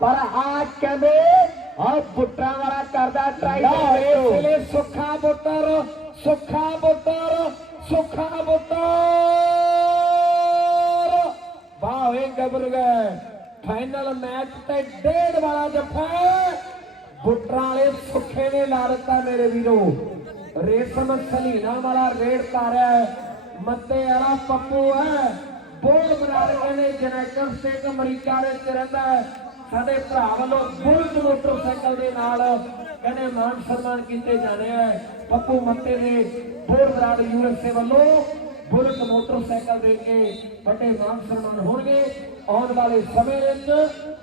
ਪਰ ਆ ਕਹਿੰਦੇ ਆ ਬੁੱਟਾਂ ਵਾਲਾ ਕਰਦਾ ਟਰਾਈ ਲਓ ਇਸ ਵੇਲੇ ਸੁੱਖਾ ਬੁੱਟਰ ਸੁੱਖਾ ਬੁੱਟਰ ਸੁੱਖਾ ਬੁੱਟਰ। ਬਾਵੇ ਗੱਭਰੂ ਗਏ। ਫਾਈਨਲ ਮੈਚ ਤੇ ਡੇਢ ਵਾਲਾ ਜੱਫਾ ਬੁੱਟਰਾਂ ਵਾਲੇ ਸੁੱਖੇ ਨੇ ਲਾ ਦਿੱਤਾ ਮੇਰੇ ਵੀਰੋ। ਰੇਸ਼ਮ ਸਲੀਨਾ ਵਾਲਾ ਰੇਡ ਹੈ। ਮੱਤੇ ਵਾਲਾ ਪੱਪੂ ਹੈ। ਬੋਲ ਬਣਾ ਰਹੇ ਨੇ ਜਨੈਕਰ ਸਟੇਟ ਅਮਰੀਕਾ ਦੇ ਵਿੱਚ ਰਹਿੰਦਾ ਹੈ। ਸਾਡੇ ਭਰਾ ਵੱਲੋਂ ਬੁਲਟ ਮੋਟਰਸਾਈਕਲ ਦੇ ਨਾਲ ਕਹਿੰਦੇ ਮਾਨ ਸਨਮਾਨ ਕੀਤੇ ਜਾਣੇ ਆ। ਪੱਪੂ ਮੱਤੇ ਦੇ ਬੋਰ ਬਰਾਡ ਯੂਐਸਏ ਵੱਲੋਂ ਬੁਲਟ ਮੋਟਰਸਾਈਕਲ ਦੇ ਕੇ ਵੱਡੇ ਮਾਨ ਸਨਮਾਨ ਹੋਣਗੇ। ਆਉਣ ਵਾਲੇ ਸਮੇਂ ਵਿੱਚ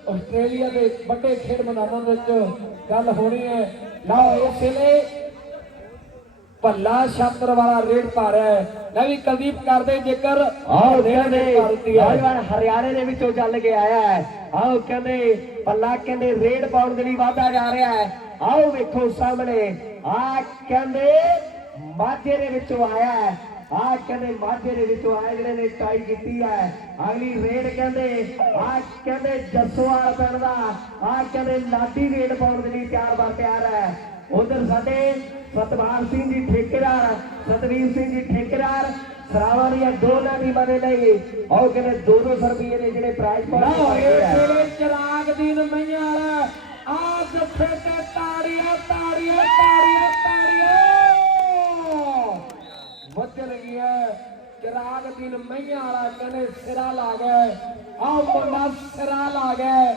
ਆਸਟ੍ਰੇਲੀਆ ਦੇ ਵੱਡੇ ਖੇਡ ਮੈਦਾਨਾਂ ਵਿੱਚ ਗੱਲ ਹੋਣੀ ਹੈ। ਲਓ ਇਸ ਵੇਲੇ ਭੱਲਾ ਛਾਤਰ ਵਾਲਾ ਰੇਡ ਪਾ ਰਿਹਾ ਹੈ। ਲੈ ਵੀ ਕੁਲਦੀਪ ਕਰਦੇ ਜੇਕਰ ਆਓ ਕਹਿੰਦੇ ਨੌਜਵਾਨ ਹਰਿਆਣੇ ਦੇ ਵਿੱਚੋਂ ਚੱਲ ਕੇ ਆਇਆ ਹੈ। ਆਓ ਕਹਿੰਦੇ ਪੱਲਾ ਕਹਿੰਦੇ ਰੇਡ ਪਾਉਣ ਦੇ ਲਈ ਵਾਧਾ ਜਾ ਰਿਹਾ ਹੈ। ਆਓ ਵੇਖੋ ਸਾਹਮਣੇ ਆ ਕਹਿੰਦੇ ਮਾਝੇ ਦੇ ਵਿੱਚੋਂ ਆਇਆ ਹੈ। ਆ ਕਹਿੰਦੇ ਮਾਝੇ ਦੇ ਵਿੱਚੋਂ ਆਏ ਜਿਹੜੇ ਨੇ ਟਾਈ ਕੀਤੀ ਹੈ। ਅਗਲੀ ਰੇਡ ਕਹਿੰਦੇ ਆ ਕਹਿੰਦੇ ਜੱਸੋਵਾਲ ਪਿੰਡ ਦਾ ਆ ਕਹਿੰਦੇ ਲਾਡੀ ਰੇਡ ਪਾਉਣ ਦੇ ਲਈ ਤਿਆਰ ਬਰ ਤਿਆਰ ਹੈ। ਉਧਰ ਸਾਡੇ ਸਤਵਾਰ ਸਿੰਘ ਜੀ ਠੇਕੇਦਾਰ ਸਤਵੀਰ ਸਿੰਘ ਜੀ ਠੇਕੇਦਾਰ ਸਰਾਵਾਂ ਦੀਆਂ ਦੋਨਾਂ ਟੀਮਾਂ ਦੇ ਲਈ ਆਓ ਕਹਿੰਦੇ 200 ਰੁਪਏ ਦੇ ਜਿਹੜੇ ਪ੍ਰਾਈਜ਼ ਪਾਉਂਦੇ ਵੇਲੇ ਚਿਰਾਗ ਦੀਨ ਮਈਆਂ ਵਾਲਾ ਆ ਜੱਫੇ ਤੇ ਤਾੜੀਆਂ ਤਾੜੀਆਂ ਤਾੜੀਆਂ ਤਾੜੀਆਂ। ਵੱਜ ਰਹੀ ਹੈ ਚਿਰਾਗ ਦੀਨ ਮਈਆਂ ਵਾਲਾ ਕਹਿੰਦੇ ਸਿਰਾ ਲਾ ਗਏ ਆਹ ਮੁੰਡਾ ਸਿਰਾ ਲਾ ਗਏ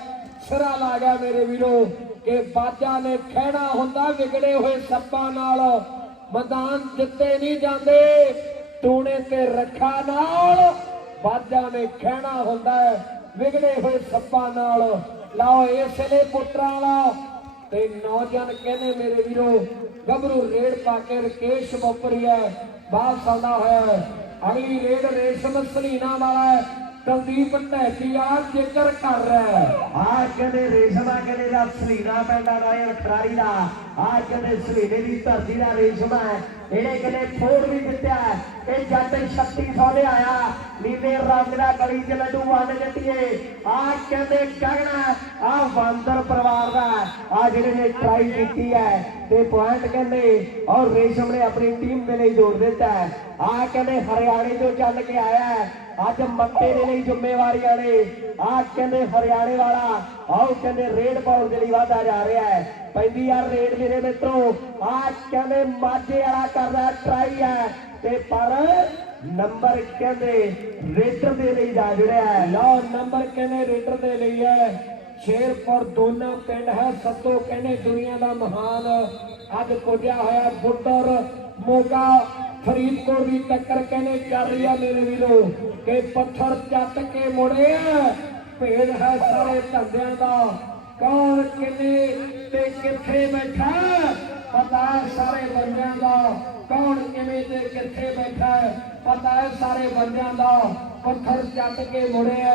ਸਿਰਾ ਲਾ ਗਿਆ ਮੇਰੇ ਵੀਰੋ। ਕਿ ਬਾਜਾਂ ਨੇ ਖਹਿਣਾ ਹੁੰਦਾ, ਵਿਗੜੇ ਹੋਏ ਸੱਪਾਂ ਨਾਲ। ਮੈਦਾਨ ਜਿੱਤੇ ਨਹੀਂ ਜਾਂਦੇ, ਟੂਣੇ ਤੇ ਰੱਖਾ ਨਾਲ। ਬਾਜਾਂ ਨੇ ਖਹਿਣਾ ਹੁੰਦਾ, ਵਿਗੜੇ ਹੋਏ ਸੱਪਾਂ ਨਾਲ। ਲਾਓ ਇਸ ਲਈ ਪੁੱਤਰਾਂ ਵਾਲਾ। ਤੇ ਨੌਜਵਾਨ ਕਹਿੰਦੇ, ਮੇਰੇ ਵੀਰੋ, ਗੱਭਰੂ ਰੇੜ ਪਾ ਕੇ ਰਕੇਸ਼ ਬੋਪਰੀਆ ਬਾਹਰ ਆਉਂਦਾ ਹੋਇਆ। ਹੈ। ਅਗਲੀ ਰੇਡ ਰੇਸ਼ਮ ਸਲੀਨਾ ਵਾਲਾ ਹੈ ਕੁਲਦੀਪ ਜ਼ਿਕਰ ਕਰ ਰਿਹਾ ਆ ਕਦੇ ਰੇਸ਼ਮਾ ਕਹਿੰਦੇ ਦਾ ਸਲੀਨਾ ਪੈਂਦਾ ਰਾਇਲ ਖਿਡਾਰੀ ਦਾ। ਆ ਕਹਿੰਦੇ ਸਲੀਨੇ ਦੀ ਧਰਤੀ ਦਾ ਰੇਸ਼ਮਾ ਹੈ ਇਹਨੇ ਕਹਿੰਦੇ ਫੋੜ ਵੀ ਦਿੱਤਾ ਇਹ ਜੱਟ 3600 ਦੇ ਆਇਆ ਨੀਲੇ ਰੰਗ ਦਾ ਗਲੀ ਚ ਲੱਡੂ ਵੰਡ ਜੱਟੀਏ ਆ ਕਹਿੰਦੇ ਗਗਨਾ ਆ ਬਾਂਦਰ ਪਰਿਵਾਰ ਦਾ ਆ ਜਿਹੜੇ ਨੇ ਟਰਾਈ ਕੀਤੀ ਹੈ, ਤੇ ਪੁਆਇੰਟ ਕਹਿੰਦੇ, ਔਰ ਰੇਸ਼ਮ ਨੇ ਆਪਣੀ ਟੀਮ ਦੇ ਲਈ ਜੋੜ ਦਿੱਤਾ ਹੈ। ਆ ਕਹਿੰਦੇ ਹਰਿਆਣੇ ਤੋਂ ਚੱਲ ਕੇ ਆਇਆ ਅੱਜ ਮੱਤੇ ਦੇ ਲਈ ਜ਼ਿੰਮੇਵਾਰੀਆਂ ਨੇ ਆ ਕਹਿੰਦੇ ਹਰਿਆਣੇ ਵਾਲਾ ਆਓ ਕਹਿੰਦੇ ਰੇਡ ਪਾਉਣ ਦੇ ਲਈ ਵਾਧਾ ਜਾ ਰਿਹਾ ਹੈ। ਪੈਂਦੀ ਯਾਰ ਰੇਡ ਮੇਰੇ ਮਿੱਤਰੋ। ਆ ਕਹਿੰਦੇ ਮਾਝੇ ਵਾਲਾ ਕਰਦਾ ਟਰਾਈ ਹੈ। ਤੇ ਪਰ ਨੰਬਰ ਕਹਿੰਦੇ ਰੇਡਰ ਦੇ ਲਈ ਜਾ ਜੁੜਿਆ ਹੈ। ਲਓ ਨੰਬਰ ਕਹਿੰਦੇ ਰੇਡਰ ਦੇ ਲਈ ਹੈ। ਸ਼ੇਰਪੁਰ ਦੋਨਾ ਪਿੰਡ ਹੈ। ਸੱਤੋ ਕਹਿੰਦੇ ਦੁਨੀਆ ਦਾ ਮਹਾਨ ਅੱਜ ਪੁੱਜਿਆ ਹੋਇਆ ਬੁੱਟਰ ਮੋਗਾ। ਫਰੀਦਕੋਟ ਦੀ ਟੱਕਰ ਕਹਿੰਦੇ ਚੱਲ ਰਹੀ ਆ ਮੇਰੇ ਵੀਰੋ। ਕਿ ਪੱਥਰ ਚੱਟ ਕੇ ਮੁੜਿਆ ਭੇਦ ਹੈ ਸਾਰੇ ਧੰਦਿਆਂ ਦਾ। ਕੌਣ ਕਿੰਨੇ ਤੇ ਕਿੱਥੇ ਬੈਠਾ ਪਤਾ ਸਾਰੇ ਬੰਦਿਆਂ ਦਾ। ਕੌਣ ਕਿਵੇਂ ਤੇ ਕਿੱਥੇ ਬੈਠਾ ਪਤਾ ਹੈ ਸਾਰੇ ਬੰਦਿਆਂ ਦਾ। ਪੱਥਰ ਚੱਟ ਕੇ ਮੁੜਿਆ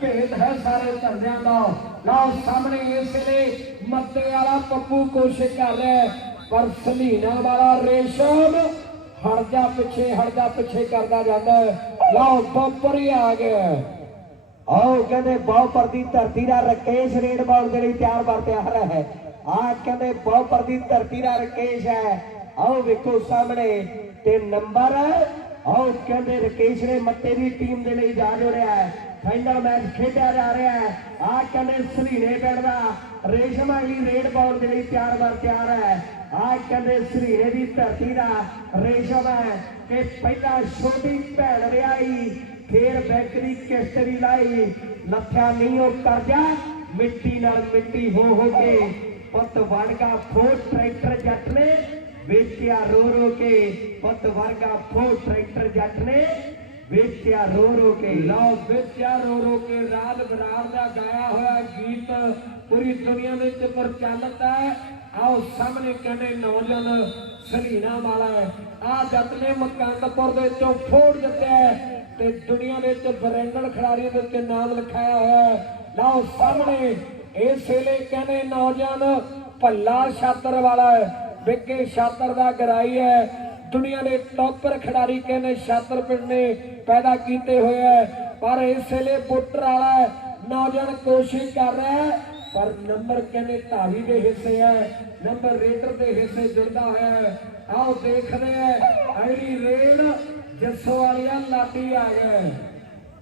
ਭੇਦ ਹੈ ਸਾਰੇ ਧੰਦਿਆਂ ਦਾ। ਲਓ ਸਾਹਮਣੇ ਇਸ ਲਈ ਮੱਤੇ ਵਾਲਾ ਪੱਪੂ ਕੋਸ਼ਿਸ਼ ਕਰ ਰਿਹਾ ਹੈ, ਪਰ ਸਲੀਨਾ ਵਾਲਾ ਰੇਸ਼ਮ ਹਟ ਪਿੱਛੇ ਹਟ ਪਿੱਛੇ ਕਰਦਾ ਜਾਂਦਾ ਹੈ। ਲਓ ਬੱਪਰ ਹੀ ਆ ਗਿਆ ਆਓ ਕਹਿੰਦੇ ਬਹੁਪਰ ਦੀ ਧਰਤੀ ਦਾ ਰਕੇਸ਼ ਰੇਡ ਪਾਉਣ ਦੇ ਲਈ ਤਿਆਰ ਬਰ ਤਿਆਰ ਹੈ। ਆ ਕਹਿੰਦੇ ਬਹੁਪਰ ਦੀ ਧਰਤੀ ਦਾ ਰਕੇਸ਼ ਹੈ। ਆਓ ਵੇਖੋ ਸਾਹਮਣੇ ਤੇ ਨੰਬਰ ਆਓ ਕਹਿੰਦੇ ਰਕੇਸ਼ ਨੇ ਮੱਤੇ ਦੀ ਟੀਮ ਦੇ ਲਈ ਜਾ ਜੋੜਿਆ ਹੈ। ਫਾਈਨਲ ਮੈਚ ਖੇਡਿਆ ਜਾ ਰਿਹਾ ਹੈ। ਆ ਕਹਿੰਦੇ ਸਲੀਨੇ ਪਿੰਡ ਦਾ ਰੇਸ਼ਮ ਅਗਲੀ ਰੇਡ ਬਾਲ ਦੇ ਲਈ ਤਿਆਰ ਬਰ ਤਿਆਰ ਹੈ। ਆ ਕਹਿੰਦੇ ਸਲੀਨੇ ਦੀ ਧਰਤੀ ਦਾ ਰੇਸ਼ਮ ਹੈ ਕਿ ਪਹਿਲਾਂ ਛੋਟੀ ਭੈਣ ਵਿਆਹੀ ਫੇਰ ਬੈਂਕ ਦੀ ਕਿਸ਼ਤ ਵੀ ਲਾਈ ਲੱਥਿਆ ਨਹੀਂ ਉਹ ਕਰਜ਼ਾ ਮਿੱਟੀ ਨਾਲ ਮਿੱਟੀ ਹੋ ਹੋ ਕੇ। ਪੁੱਤ ਵਰਗਾ ਫੋਰ ਟਰੈਕਟਰ ਜੱਟ ਨੇ, ਵੇਚਿਆ ਰੋ ਰੋ ਕੇ। ਪੁੱਤ ਵਰਗਾ ਫੋਰ ਟਰੈਕਟਰ ਜੱਟ ਨੇ, ਵੇਚਿਆ ਰੋ ਰੋ ਕੇ। ਲਓ, ਵਿਚਿਆ ਰੋ ਰੋ ਕੇ, ਰਾਜ ਬਰਾੜ ਦਾ ਗਾਇਆ ਹੋਇਆ ਗੀਤ ਪੂਰੀ ਦੁਨੀਆ ਵਿੱਚ ਪ੍ਰਚਲਿਤ ਹੈ। ਆਓ, ਸਾਹਮਣੇ ਕਹਿੰਦੇ ਨੌਜਵਾਨ ਸਲੀਨਾ ਵਾਲਾ ਹੈ ਆ ਜੱਟ ਨੇ ਮਕੰਦਪੁਰ ਦੇ ਵਿੱਚੋਂ ਫੋੜ ਦਿੱਤਾ ਹੈ। ਤੇ ਦੁਨੀਆ ਵਿੱਚ ਬਰੈਂਡਲ ਖਿਡਾਰੀਆਂ ਦੇ ਉੱਤੇ ਨਾਮ ਲਿਖਾਇਆ ਹੋਇਆ ਹੈ। ਲਓ ਸਾਹਮਣੇ ਇਸ ਵੇਲੇ ਕਹਿੰਦੇ ਨੌਜਵਾਨ ਭੱਲਾ ਛਾਤਰ ਵਾਲਾ ਹੈ ਵਿੱਕੇ ਛਾਤਰ ਦਾ ਗਰਾਈ ਹੈ। ਦੁਨੀਆ ਦੇ ਟੌਪਰ ਖਿਡਾਰੀ ਕਹਿੰਦੇ ਛਾਤਰ ਪਿੰਡ ਨੇ ਪੈਦਾ ਕੀਤੇ ਹੋਏ ਹੈ। ਪਰ ਇਸ ਵੇਲੇ ਬੁੱਟਰ ਵਾਲਾ ਨੌਜਵਾਨ ਕੋਸ਼ਿਸ਼ ਕਰ ਰਿਹਾ ਹੈ, ਪਰ ਨੰਬਰ ਕਹਿੰਦੇ ਧਾਵੀ ਦੇ ਹਿੱਸੇ ਹੈ, ਨੰਬਰ ਰੇਡਰ ਦੇ ਹਿੱਸੇ ਜੁੜਦਾ ਹੈ। ਆਓ ਦੇਖਦੇ ਆ ਅਗਲੀ ਰੇਡ ਜੱਸੋ ਵਾਲੀਆ ਲਾਡੀ ਆ ਗਏ।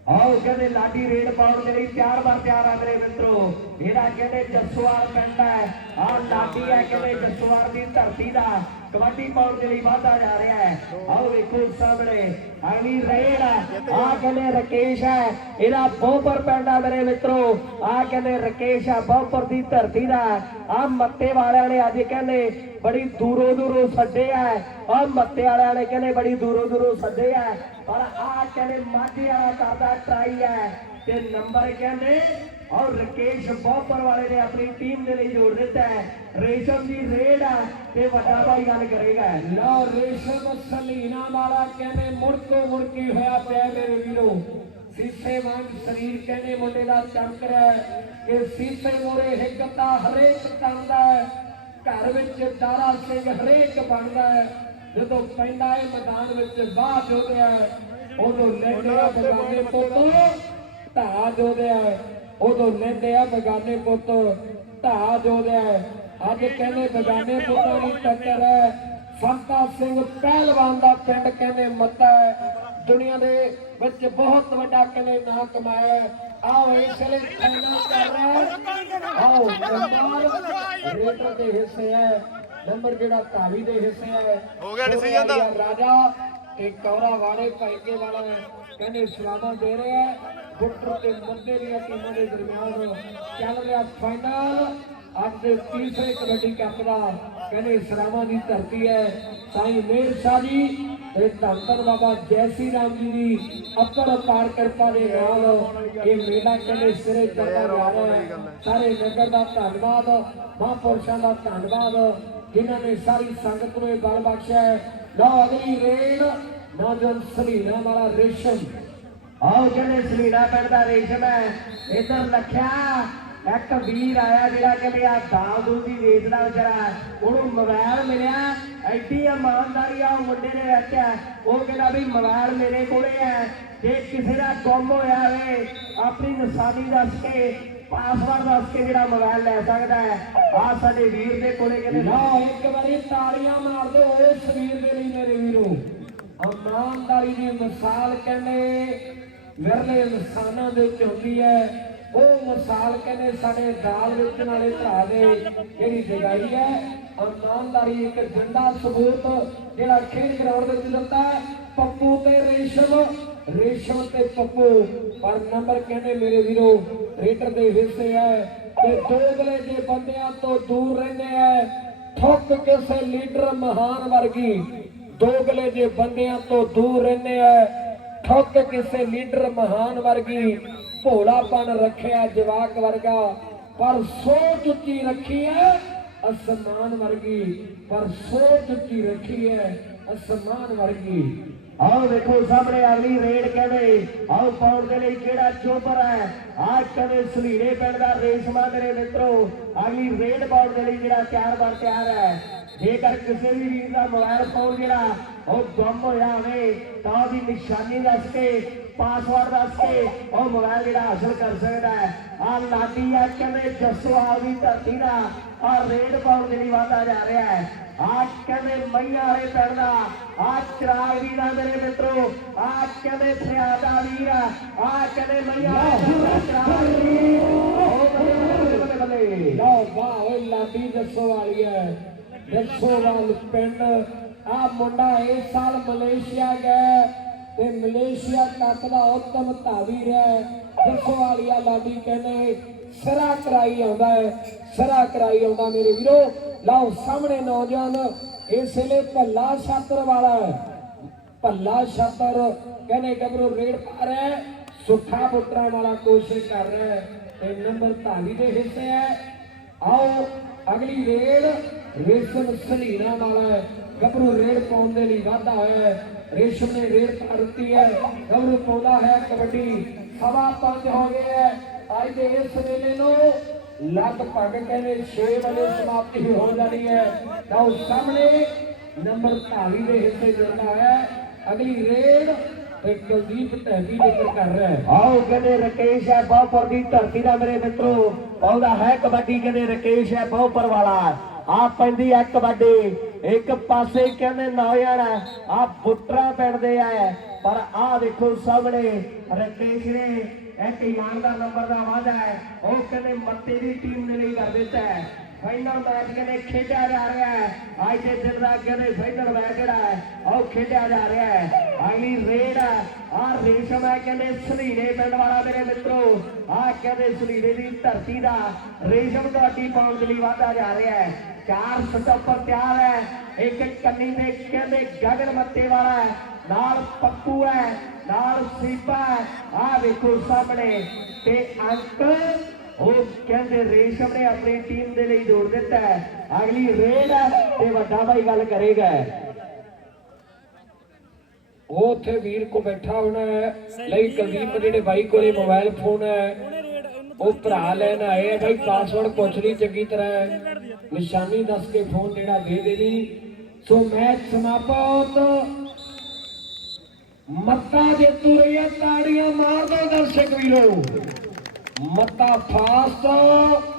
ਆਓ ਕਹਿੰਦੇ ਲਾਡੀ ਰੇਡ ਪਾਉਣ ਦੇ ਲਈ ਤਿਆਰ ਬਰ ਤਿਆਰ ਆ ਮੇਰੇ ਮਿੱਤਰੋ। ਜਿਹੜਾ ਕਹਿੰਦੇ ਜੱਸੋਵਾਲ ਪਿੰਡ ਹੈ। ਆਹ ਲਾਡੀ ਹੈ ਕਹਿੰਦੇ ਜੱਸੋਵਾਲ ਦੀ ਧਰਤੀ ਦਾ। ਕਬੱਡੀ ਪਾਉਣ ਦੇ ਲਈ ਵਾਧਾ ਜਾ ਰਿਹਾ ਹੈ। ਆਓ ਵੇਖੋ ਸਾਹਮਣੇ। ਅਗਲੀ ਰੇਡ ਆਹ ਕਹਿੰਦੇ ਰਕੇਸ਼ ਹੈ। ਇਹਦਾ ਬੋਪਰ ਪਿੰਡ ਮੇਰੇ ਮਿੱਤਰੋ। ਆਹ ਕਹਿੰਦੇ ਰਕੇਸ਼ ਆ ਬੋਪਰ ਦੀ ਧਰਤੀ ਦਾ। ਆਹ ਮੱਤੇ ਵਾਲਿਆਂ ਨੇ ਅੱਜ ਕਹਿੰਦੇ ਬੜੀ ਦੂਰੋਂ ਦੂਰੋਂ ਸੱਦੇ ਆ। ਆਹ ਮੱਤੇ ਵਾਲਿਆਂ ਨੇ ਕਹਿੰਦੇ ਬੜੀ ਦੂਰੋਂ ਦੂਰੋਂ ਸੱਦੇ ਆ। ਪਰ ਆਹ ਕਹਿੰਦੇ ਮਾਝੇ ਵਾਲਾ ਕਰਦਾ ਟਰਾਈ ਹੈ। ਤੇ ਨੰਬਰ ਕਹਿੰਦੇ ਔਰ ਰਕੇਸ਼ ਬੋਪਰ ਵਾਲੇ ਨੇ ਆਪਣੀ ਟੀਮ ਦੇ ਲਈ ਜੋੜ ਦਿੱਤਾ ਹੈ। ਰੇਸ਼ਮ ਦੀ ਰੇਡ ਆ। ਤੇ ਵੱਡਾ ਭਾਈ ਗੱਲ ਕਰੇਗਾ। ਲਓ ਰੇਸ਼ਮ ਸਲੀਨਾ ਵਾਲਾ ਕਹਿੰਦੇ, ਮੁੜ ਤੋਂ ਮੁੜ ਕੇ ਹੋਇਆ ਪਿਆ ਮੇਰੇ ਵੀਰੋ? ਸੀਸੇ ਵਾਂਗ ਸਰੀਰ ਕਹਿੰਦੇ, ਮੁੰਡੇ ਦਾ ਚਮਕ ਰਿਹਾ ਕਿ ਸੀਸੇ ਮੋਰੇ ਹਿੱਕਤਾ ਹਰੇਕ ਤੰਦਾ ਘਰ ਵਿੱਚ ਦਾਰਾ ਸਿੰਘ ਹਰੇਕ ਬਣਦਾ ਜਦੋਂ ਪੈਂਦਾ ਹੈ ਮੈਦਾਨ ਵਿੱਚ ਬਾਹ ਜੋਦਿਆ ਉਦੋਂ ਲੈਂਦੇ ਆ ਬਗਾਨੇ ਪੁੱਤ ਧਾ ਜੋਦਿਆ ਉਦੋਂ ਲੈਂਦੇ ਆ ਬਗਾਨੇ ਪੁੱਤ ਧਾ ਜੋਦਿਆ ਅੱਜ ਕਹਿੰਦੇ ਬਗਾਨੇ ਪੁੱਤਾਂ ਦੀ ਟੱਕਰ ਹੈ। ਸੰਤਾ ਸਿੰਘ ਪਹਿਲਵਾਨ ਦਾ ਪਿੰਡ ਕਹਿੰਦੇ ਮੱਤਾ ਹੈ। ਦੁਨੀਆ ਦੇ ਵਿੱਚ ਬਹੁਤ ਵੱਡਾ ਕਹਿੰਦੇ ਨਾਂ ਕਮਾਇਆ। ਆਓ ਇਸ ਲਈ ਫਾਈਨਲ ਕਰ ਰਿਹਾ ਆਓ ਨੰਬਰ ਰੇਟਰ ਦੇ ਹਿੱਸੇ ਹੈ। ਨੰਬਰ ਜਿਹੜਾ ਧਾਵੀ ਦੇ ਹਿੱਸੇ ਹੈ। ਹੋ ਗਿਆ decision ਦਾ। ਰਾਜਾ ਤੇ ਕੌਰਾ ਵਾਲੇ ਭਾਈਕੇ ਵਾਲਾ ਕਹਿੰਦੇ ਸਲਾਮਾਂ ਦੇ ਰਿਹਾ ਗੁੱਟਰ ਤੇ ਮੁੰਡੇ ਦੀਆਂ ਟੀਮਾਂ ਦੇ ਦਰਮਿਆਨ ਚੱਲ ਰਿਹਾ ਫਾਈਨਲ ਅੱਜ ਦੇ ਤੀਸਰੇ ਕਬੱਡੀ ਕੱਪ ਦਾ ਕਹਿੰਦੇ ਸਲਾਮਾਂ ਦੀ ਧਰਤੀ ਹੈ। ਸਾਈਂ ਮੇਰ ਸ਼ਾਹ ਜੀ ਤੇ ਧੰਨ ਧੰਨ ਬਾਬਾ ਜੈ ਰਾਮ ਜੀ ਦੀ ਅਪਰ ਪਾਰ ਕਿਰਪਾ ਦੇ ਨਾਲ ਇਹ ਮੇਲਾ ਕਹਿੰਦੇ ਸਿਰੇ ਚੜ੍ਹਦਾ ਜਾ ਰਿਹਾ ਹੈ। ਸਾਰੇ ਨਗਰ ਦਾ ਧੰਨਵਾਦ, ਮਹਾਂਪੁਰਸ਼ਾਂ ਦਾ ਧੰਨਵਾਦ। ਜਿਨ੍ਹਾਂ ਨੇ ਸਾਰੀ ਸੰਗਤ ਨੂੰ ਇਹ ਬਲ ਬਖਸ਼ਿਆ ਹੈ, ਲਓ ਅਗਲੀ ਰੇਡ ਨੌਜਵਾਨ ਸਲੀਨਾ ਵਾਲਾ ਰੇਸ਼ਮ। ਆਓ ਕਹਿੰਦੇ ਸਲੀੜਾ ਪਿੰਡ ਦਾ ਰੇਸ਼ਮ ਹੈ, ਇਧਰ ਲਖਿਆ, ਇੱਕ ਵੀਰ ਆਇਆ ਜਿਹੜਾ ਕਹਿੰਦੇ ਆ, ਦਾਲ ਦੂਲ ਦੀ ਵੇਚਦਾ ਵਿਚਾਰਾ। ਉਹਨੂੰ ਮੋਬਾਈਲ ਮਿਲਿਆ, ਐਡੀ ਇਮਾਨਦਾਰੀ ਆ, ਉਹ ਮੁੰਡੇ ਨੇ ਰੱਖਿਆ ਉਹ ਕਹਿੰਦਾ ਵੀ ਮੋਬਾਈਲ ਮੇਰੇ ਕੋਲੇ ਹੈ, ਜੇ ਕਿਸੇ ਦਾ ਗੁੰਮ ਹੋਇਆ ਵੇ ਆਪਣੀ ਨਿਸ਼ਾਨੀ ਦੱਸ ਕੇ ਪਾਸਵਰਡ ਦੱਸ ਕੇ ਜਿਹੜਾ ਮੋਬਾਈਲ ਲੈ ਸਕਦਾ ਹੈ ਆ ਸਾਡੇ ਵੀਰ ਦੇ ਕੋਲੇ ਕਹਿੰਦੇ ਲਓ, ਇੱਕ ਵਾਰੀ ਤਾੜੀਆਂ ਮਾਰ ਦਿਓ ਉਸ ਵੀਰ ਦੇ ਲਈ, ਮੇਰੇ ਵੀਰੋ। ਇਮਾਨਦਾਰੀ ਦੀ ਮਿਸਾਲ ਕਹਿੰਦੇ, ਵਿਰਲੇ ਇਨਸਾਨਾਂ ਦੇ ਵਿੱਚ ਹੁੰਦੀ ਹੈ। ਉਹ ਮਿਸਾਲ ਕਹਿੰਦੇ ਸਾਡੇ ਦਾਲ ਵਿੱਚ ਨਾਲੇ ਭਰਾ ਦੇ, ਜਿਹੜੀ ਜਗਾਈ ਹੈ। ਇਮਾਨਦਾਰੀ ਇੱਕ ਜੰਡਾ ਸਬੂਤ ਜਿਹੜਾ ਖੇਡ ਗਰਾਊਂਡ ਦੇ ਵਿੱਚ ਦਿੱਤਾ ਪੱਪੂ ਤੇ ਰੇਸ਼ਮ ਰੇਸ਼ਮ ਤੇ ਪੱਪੂ ਪਰ ਨੰਬਰ ਕਹਿੰਦੇ ਮੇਰੇ ਵੀਰੋ ਰੇਟਰ ਦੇ ਹਿੱਸੇ ਹੈ ਤੇ ਦੋਗਲੇ ਜੇ ਬੰਦਿਆਂ ਤੋਂ ਦੂਰ ਰਹਿੰਦੇ ਆ ਠੁੱਕ ਕਿਸੇ ਲੀਡਰ ਮਹਾਨ ਵਰਗੀ ਦੋਗਲੇ ਜੇ ਬੰਦਿਆਂ ਤੋਂ ਦੂਰ ਰਹਿੰਦੇ ਆ ਠੁੱਕ ਕਿਸੇ ਲੀਡਰ ਮਹਾਨ ਵਰਗੀ ਭੋਲਾਪਨ ਰੱਖਿਆ ਜਵਾਕ ਵਰਗਾ ਪਰ ਸੋਚ ਉੱਚੀ ਰੱਖੀ ਹੈ ਅਸਮਾਨ ਵਰਗੀ ਪਰ ਸੋਚ ਉੱਚੀ ਰੱਖੀ ਹੈ ਅਸਮਾਨ ਵਰਗੀ ਆਓ ਦੇਖੋ ਸਾਹਮਣੇ ਅਗਲੀ ਰੇਡ ਕਹਿੰਦੇ ਆਓ ਪਾਉਣ ਦੇ ਲਈ ਕਿਹੜਾ ਚੋਪਰ ਹੈ? ਆਹ ਕਹਿੰਦੇ ਸਲੀੜੇ ਪਿੰਡ ਦਾ ਰੇਸ਼ਮਾ ਮੇਰੇ ਮਿੱਤਰੋ? ਅਗਲੀ ਰੇਡ ਪਾਉਣ ਦੇ ਲਈ ਜਿਹੜਾ ਤਿਆਰ ਬਰ ਤਿਆਰ ਹੈ। ਜੇਕਰ ਕਿਸੇ ਵੀ ਵੀਰ ਦਾ ਮੋਬਾਈਲ ਫੋਨ ਜਿਹੜਾ ਉਹ ਗੁੰਮ ਹੋਇਆ ਹੋਵੇ, ਤਾਂ ਉਹਦੀ ਨਿਸ਼ਾਨੀ ਦੱਸ ਕੇ ਪਾਸਵਰਡ ਦੱਸ ਕੇ ਉਹ ਮੋਬਾਈਲ ਜਿਹੜਾ ਹਾਸਲ ਕਰ ਸਕਦਾ ਹੈ। ਆਹ ਲਾਡੀ ਆ, ਕਹਿੰਦੇ ਜਸਵਾਲ ਦੀ ਧਰਤੀ ਦਾ ਆਹ ਰੇਡ ਪਾਉਣ ਦੇ ਲਈ ਵਾਧਾ ਜਾ ਰਿਹਾ ਹੈ। ਆਹ ਕਹਿੰਦੇ ਮਈਆਂ ਵਾਲੇ ਪਿੰਡ ਦਾ ਆਹ ਚਰਾਗ ਵੀਰ ਮੇਰੇ ਮਿੱਤਰੋ ਆਹ ਕਹਿੰਦੇ ਫਰਿਆਦਾ ਵੀਰ ਆ ਆਹ ਕਹਿੰਦੇ ਮਈਆਂ ਵਾਲੇ ਚਰਾਗ ਵੀਰ। ਉਹ ਬੱਲੇ ਬੱਲੇ ਬੱਲੇ ਲਓ ਵਾਹ ਓਏ ਲਾਡੀ ਦੱਸੋ ਵਾਲੀ ਹੈ। ਦੱਸੋ ਵਾਲ ਪਿੰਡ ਆ ਮੁੰਡਾ ਇਸ ਸਾਲ ਮਲੇਸ਼ੀਆ ਗਿਆ ਤੇ ਮਲੇਸ਼ੀਆ ਕੱਪ ਦਾ ਉਤਮ ਧਾਵੀ ਰਿਹਾ ਹੈ। ਵਾਲੀਆ ਲਾਡੀ ਕਹਿੰਦੇ ਸਰਾ ਕਰਾਈ ਆਉਂਦਾ ਹੈ, ਸਰਾ ਕਰਾਈ ਆਉਂਦਾ ਮੇਰੇ ਵੀਰੋ। ਲਓ ਸਾਹਮਣੇ ਨੌਜਵਾਨ, ਇਸ ਵੇਲੇ ਭੱਲਾ ਛਾਤਰ ਵਾਲਾ ਭੱਲਾ ਛਾਤਰ ਕਹਿੰਦੇ ਗੱਭਰੂ ਰੇਡ ਪਾ ਰਿਹਾ ਸੁੱਖਾ ਪੁੱਤਰਾਂ ਵਾਲਾ ਕੋਸ਼ਿਸ਼ ਕਰ ਰਿਹਾ ਤੇ ਨੰਬਰ ਧਾਵੀ ਦੇ ਹਿੱਸੇ ਹੈ। ਆਓ ਅਗਲੀ ਰੇਡ, ਰੇਸ਼ਮ ਸਲੀਨਾ ਵਾਲਾ ਹੈ। ਗੱਭਰੂ ਰੇਡ ਪਾਉਣ ਦੇ ਲਈ ਵਾਧਾ ਹੋਇਆ ਹੈ ਰੇਸ਼ਮ ਨੇ ਰੇਡ ਪਾ ਦਿੱਤੀ ਹੈ। ਗੱਭਰੂ ਪਾਉਂਦਾ ਹੈ ਕਬੱਡੀ। ਸਵਾ ਪੰਜ ਹੋ ਗਏ ਹੈ। ਅੱਜ ਦੇ ਇਸ ਵੇਲੇ ਨੂੰ 6 ਵਜੇ ਸਮਾਪਤੀ ਹੋ ਜਾਣੀ ਹੈ। ਤਾਂ ਉਹ ਸਾਹਮਣੇ ਨੰਬਰ ਦੇ ਹਿੱਸੇ ਜੁੜਦਾ ਹੈ। ਅਗਲੀ ਰੇਡ ਤੇ ਕੁਲਦੀਪ ਢੈਬੀ ਜ਼ਿਕਰ ਕਰ ਰਿਹਾ ਹੈ। ਆਓ ਕਹਿੰਦੇ ਰਕੇਸ਼ ਹੈ, ਬਾਪਰ ਦੀ ਧਰਤੀ ਦਾ ਮੇਰੇ ਮਿੱਤਰੋ, ਪਾਉਂਦਾ ਹੈ ਕਬੱਡੀ ਕਹਿੰਦੇ ਰਕੇਸ਼ ਹੈ ਬਹੁਪਰ ਵਾਲਾ। ਆ ਪੈਂਦੀ ਹੈ ਕਬੱਡੀ। ਇੱਕ ਪਾਸੇ ਕਹਿੰਦੇ ਨੌਜਵਾਨ ਆ ਬੁੱਟਰਾ ਪਿੰਡਦੇ ਆ, ਪਰ ਆ ਦੇਖੋ ਸਾਹਮਣੇ ਰਕੇਸ਼ ਨੇ ਇੱਕ ਇਮਾਨ ਦਾ ਨੰਬਰ ਦਾ ਵਾਅਦਾ ਹੈ। ਉਹ ਕਹਿੰਦੇ, ਮੱਤੇ ਦੀ ਟੀਮ ਦੇ ਲਈ ਕਰ ਦਿੱਤਾ ਹੈ। ਫਾਈਨਲ ਮੈਚ ਕਹਿੰਦੇ, ਖੇਡਿਆ ਜਾ ਰਿਹਾ ਹੈ। ਅੱਜ ਦੇ ਦਿਨ ਦਾ ਕਹਿੰਦੇ ਫਾਈਨਲ ਮੈਚ ਜਿਹੜਾ ਹੈ, ਉਹ ਖੇਡਿਆ ਜਾ ਰਿਹਾ ਹੈ। ਅਗਲੀ ਰੇਡ ਆ ਰੇਸ਼ਮ ਹੈ ਕਹਿੰਦੇ ਸਲੀੜੇ ਪਿੰਡ ਵਾਲਾ ਮੇਰੇ ਮਿੱਤਰੋ। ਆ ਕਹਿੰਦੇ ਸਲੀੜੇ ਦੀ ਧਰਤੀ ਦਾ ਰੇਸ਼ਮ ਤੁਹਾਡੀ ਪਾਉਣ ਦੇ ਲਈ ਵਾਧਾ ਜਾ ਰਿਹਾ ਹੈ। ਚਾਰ ਸਟੱਪਰ ਤਿਆਰ ਹੈ। ਇੱਕ ਕੰਨੀ ਦੇ ਕਹਿੰਦੇ ਗਗਨ ਮੱਤੇ ਵਾਲਾ ਹੈ। ਨਾਲ ਪੱਪੂ ਹੈ ਨਾਲ ਸੀਪਾ ਹੈ। ਆ ਵੇਖੋ ਸਾਹਮਣੇ। ਤੇ ਅੰਕ ਉਹ ਕਹਿੰਦੇ ਰੇਸ਼ਮ ਨੇ ਆਪਣੀ ਟੀਮ ਦੇ ਲਈ ਜੋੜ ਦਿੱਤਾ ਹੈ। ਅਗਲੀ ਰੇਡ ਹੈ ਤੇ ਵੱਡਾ ਭਾਈ ਗੱਲ ਕਰੇਗਾ। ਉਹ ਉੱਥੇ ਵੀਰ ਕੋ ਬੈਠਾ ਹੋਣਾ ਹੈ। ਲਈ ਕੁਲਦੀਪ ਜਿਹੜੇ ਬਾਈ ਕੋਲੇ ਮੋਬਾਈਲ ਫੋਨ ਹੈ। ਉਹ ਭਰਾ ਲੈਣ ਆਏ ਆ ਬਾਈ ਪਾਸਵਰਡ ਪੁੱਛ ਲਈ ਚੰਗੀ ਤਰ੍ਹਾਂ। ਨਿਸ਼ਾਨੀ ਦੱਸ ਕੇ ਫੋਨ ਜਿਹੜਾ ਦੇ ਦੇਣੀ ਸੋ ਮੈਚ ਸਮਾਪਤ। ਮੱਤਾ ਜੇਤੂ ਰਹੀ ਤਾੜੀਆਂ ਮਾਰ ਦੋ ਦਰਸ਼ਕ ਵੀਰੋ। ਮੱਤਾ ਫਾਸਟ।